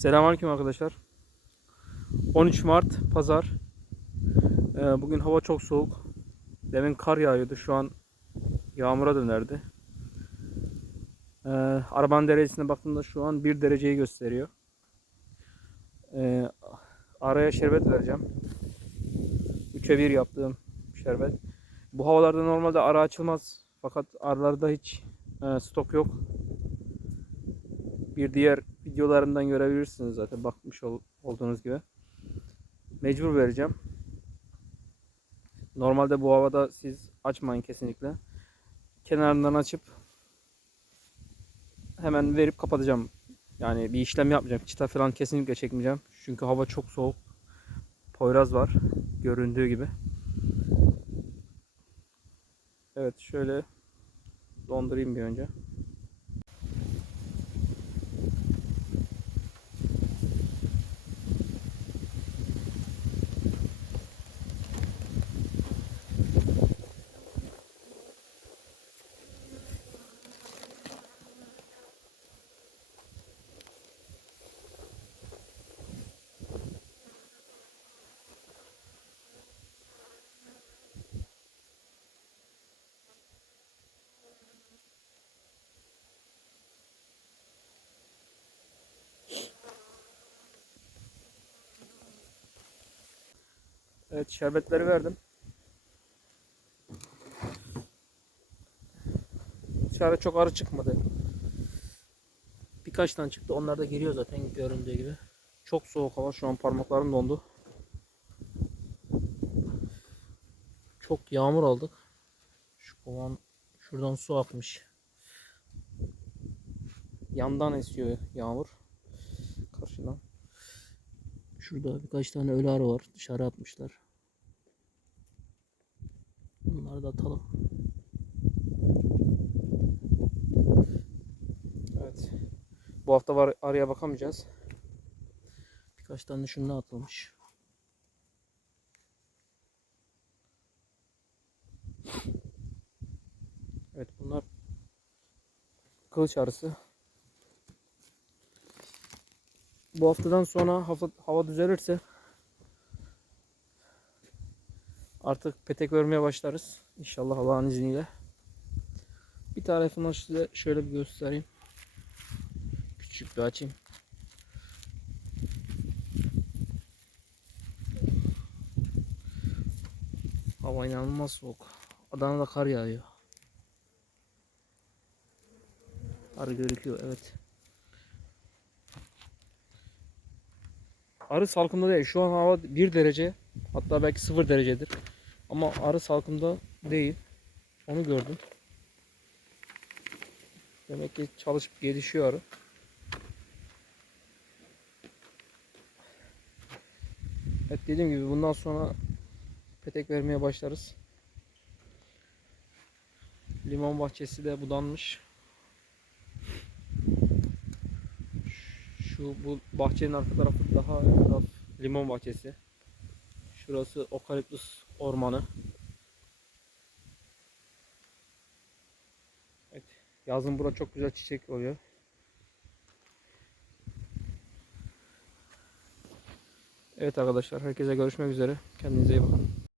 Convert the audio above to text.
Selamünaleyküm arkadaşlar. 13 Mart Pazar. Ee, bugün hava çok soğuk. Demin kar yağıyordu. Şu an yağmura dönerdi. Ee, arabanın derecesine baktığımda şu an 1 dereceyi gösteriyor. Ee, araya şerbet vereceğim. 3'e 1 yaptığım şerbet. Bu havalarda normalde ara açılmaz. Fakat aralarda hiç e, stok yok. Bir diğer videolarımdan görebilirsiniz zaten bakmış ol- olduğunuz gibi. Mecbur vereceğim. Normalde bu havada siz açmayın kesinlikle. Kenarından açıp hemen verip kapatacağım. Yani bir işlem yapmayacağım. Çıta falan kesinlikle çekmeyeceğim. Çünkü hava çok soğuk. Poyraz var. Göründüğü gibi. Evet şöyle dondurayım bir önce. Evet şerbetleri verdim. Dışarı çok arı çıkmadı. Birkaç tane çıktı. Onlar da geliyor zaten göründüğü gibi. Çok soğuk hava. Şu an parmaklarım dondu. Çok yağmur aldık. Şu kovan şuradan su akmış. Yandan esiyor yağmur. Karşıdan. Şurada birkaç tane ölü arı var. Dışarı atmışlar. Bunları da atalım. Evet. Bu hafta var arıya bakamayacağız. Birkaç tane şundan atılmış. Evet bunlar kılıç arısı. Bu haftadan sonra hava, hava düzelirse artık petek örmeye başlarız. İnşallah Allah'ın izniyle. Bir tarafını size şöyle bir göstereyim. Küçük bir açayım. Hava inanılmaz soğuk. Adana'da kar yağıyor. Kar gözüküyor evet. Arı salkımda değil. Şu an hava 1 derece. Hatta belki 0 derecedir. Ama arı salkımda değil. Onu gördüm. Demek ki çalışıp gelişiyor arı. Evet dediğim gibi bundan sonra petek vermeye başlarız. Limon bahçesi de budanmış. Şu bu bahçenin arka tarafı daha taraf limon bahçesi. Şurası okaliptüs ormanı. Evet, yazın burada çok güzel çiçek oluyor. Evet arkadaşlar herkese görüşmek üzere. Kendinize iyi bakın.